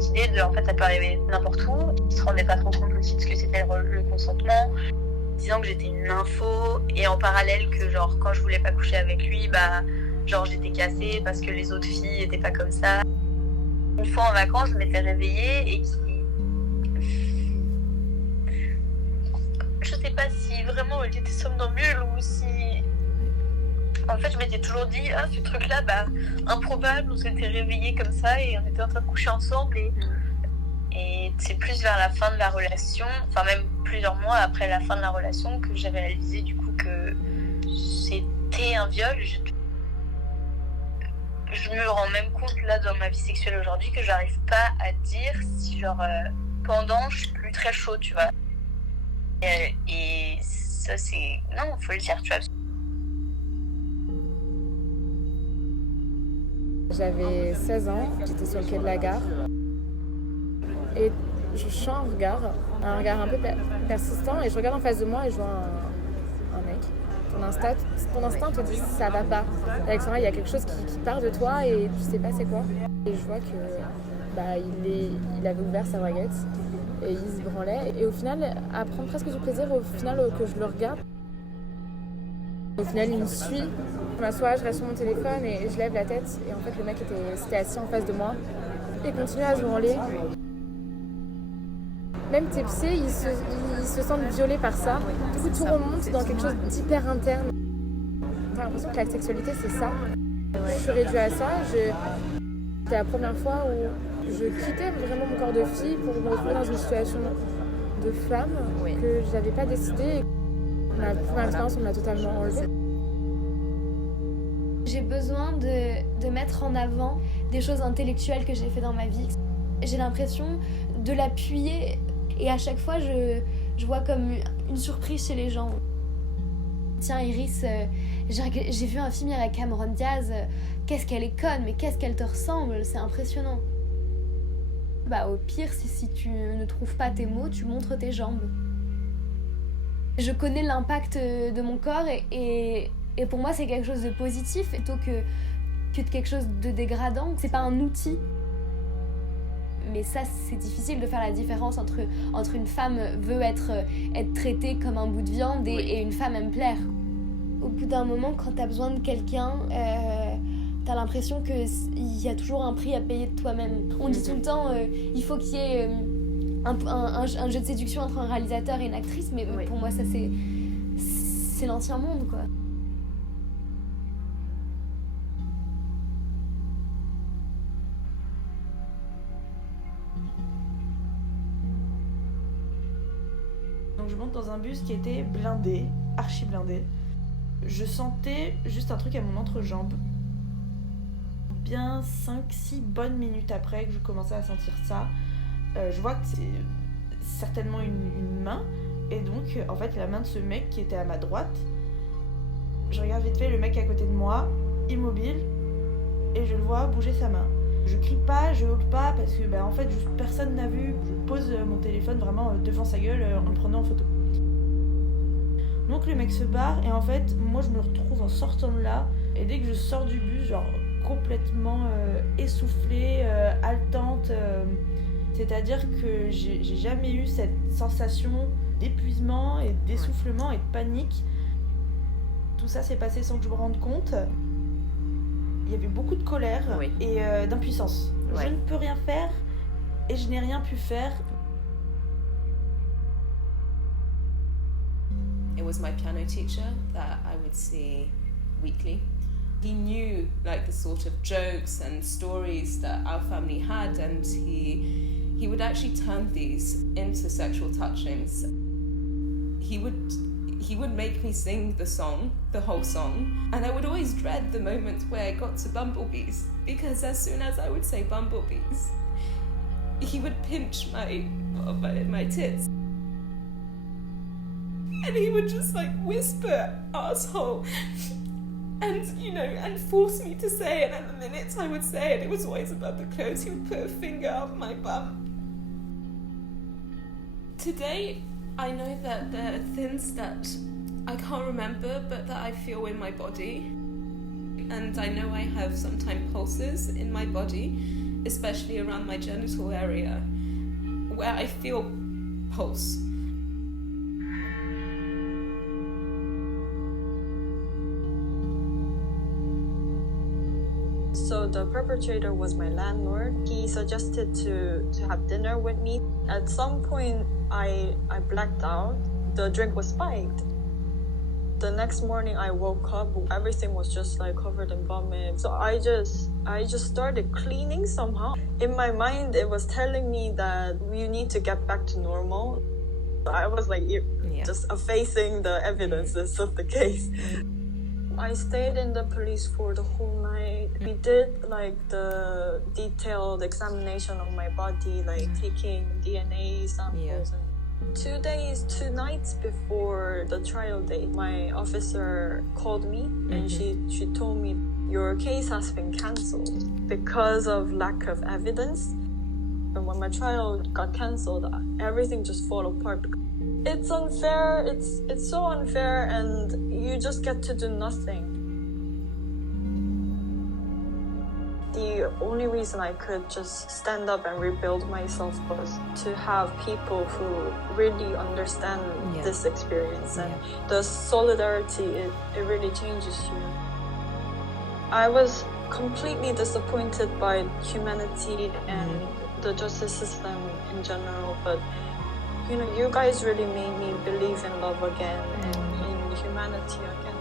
cette idée de, en fait, ça peut arriver n'importe où. Il se rendait pas trop compte aussi de ce que c'était le consentement, disant que j'étais une nympho, et en parallèle que, genre, quand je voulais pas coucher avec lui, bah, genre, j'étais cassée parce que les autres filles étaient pas comme ça. Une fois en vacances, je m'étais réveillée et je sais pas si vraiment elle était somnambule ou si... En fait, je m'étais toujours dit, ah, ce truc-là, bah, improbable, on s'était réveillés comme ça et on était en train de coucher ensemble. Et c'est plus vers la fin de la relation, enfin même plusieurs mois après la fin de la relation, que j'ai réalisé du coup que c'était un viol. Je me rends même compte là dans ma vie sexuelle aujourd'hui que j'arrive pas à dire si genre pendant je suis plus très chaud, tu vois. Et ça c'est... Non, faut le dire, tu vois. J'avais 16 ans, j'étais sur le quai de la gare et je sens un regard un peu persistant, et je regarde en face de moi et je vois un mec. Ton instinct te dit ça va pas. Alexandra, il y a quelque chose qui part de toi et tu sais pas c'est quoi. Et je vois que il avait ouvert sa baguette et il se branlait. Et au final, à prendre presque du plaisir que je le regarde. Au final, il me suit. Je m'assois, je reste sur mon téléphone et je lève la tête. Et en fait, le mec s'était assis en face de moi et continuait à se branler. Même tes psys, ils se sentent violés par ça. Du coup, tout remonte dans quelque chose d'hyper interne. T'as l'impression que la sexualité, c'est ça. Je suis réduite à ça. C'était la première fois où je quittais vraiment mon corps de fille pour me retrouver dans une situation de femme que je n'avais pas décidé. Ma première expérience, on me l'a totalement enlevée. J'ai besoin de mettre en avant des choses intellectuelles que j'ai fait dans ma vie. J'ai l'impression de l'appuyer et à chaque fois je vois comme une surprise chez les gens. Tiens Iris, j'ai vu un film avec Cameron Diaz, qu'est-ce qu'elle est conne, mais qu'est-ce qu'elle te ressemble, c'est impressionnant. Bah au pire, si tu ne trouves pas tes mots, tu montres tes jambes. Je connais l'impact de mon corps et pour moi c'est quelque chose de positif plutôt que de quelque chose de dégradant. C'est pas un outil. Mais ça, c'est difficile de faire la différence entre une femme veut être traitée comme un bout de viande et une femme aime plaire. Au bout d'un moment, quand t'as besoin de quelqu'un, t'as l'impression qu'il y a toujours un prix à payer de toi-même. On dit tout le temps, il faut qu'il y ait un jeu de séduction entre un réalisateur et une actrice, mais pour moi, ça c'est l'ancien monde, quoi. Donc je monte dans un bus qui était blindé, archi blindé. Je sentais juste un truc à mon entrejambe. Bien 5-6 bonnes minutes après que je commençais à sentir ça, je vois que c'est certainement une main. Et donc en fait la main de ce mec qui était à ma droite. Je regarde vite fait le mec à côté de moi, immobile, et je le vois bouger sa main. Je crie pas, je hurle pas parce que en fait juste personne n'a vu. Je pose mon téléphone vraiment devant sa gueule en le prenant en photo. Donc le mec se barre et en fait moi je me retrouve en sortant de là, et dès que je sors du bus, genre complètement essoufflée, haletante, c'est-à-dire que j'ai jamais eu cette sensation d'épuisement et d'essoufflement et de panique. Tout ça s'est passé sans que je me rende compte. Il y avait beaucoup de colère et d'impuissance. Je ne peux rien faire et je n'ai rien pu faire. It was my piano teacher that I would see weekly. He knew like the sort of jokes and stories that our family had, and he would actually turn these into sexual touchings. He would make me sing the whole song, and I would always dread the moment where I got to bumblebees, because as soon as I would say bumblebees, he would pinch my tits. And he would just like whisper asshole and force me to say it, and the minutes I would say it was always above the clothes. He would put a finger up my bum. Today I know that there are things that I can't remember but that I feel in my body, and I know I have sometimes pulses in my body, especially around my genital area, where I feel pulse. So the perpetrator was my landlord. He suggested to have dinner with me. At some point, I blacked out. The drink was spiked. The next morning I woke up, everything was just like covered in vomit. So I just started cleaning somehow. In my mind, it was telling me that you need to get back to normal. I was like just effacing the evidences of the case. I stayed in the police for the whole night. We did like the detailed examination of my body, like taking DNA samples. And 2 days, 2 nights before the trial date, my officer called me and she told me, your case has been cancelled because of lack of evidence. And when my trial got cancelled, everything just fell apart. It's unfair, it's so unfair, and you just get to do nothing. The only reason I could just stand up and rebuild myself was to have people who really understand this experience, and the solidarity, it really changes you. I was completely disappointed by humanity and the justice system in general, but you know, you guys really made me believe in love again and in humanity again.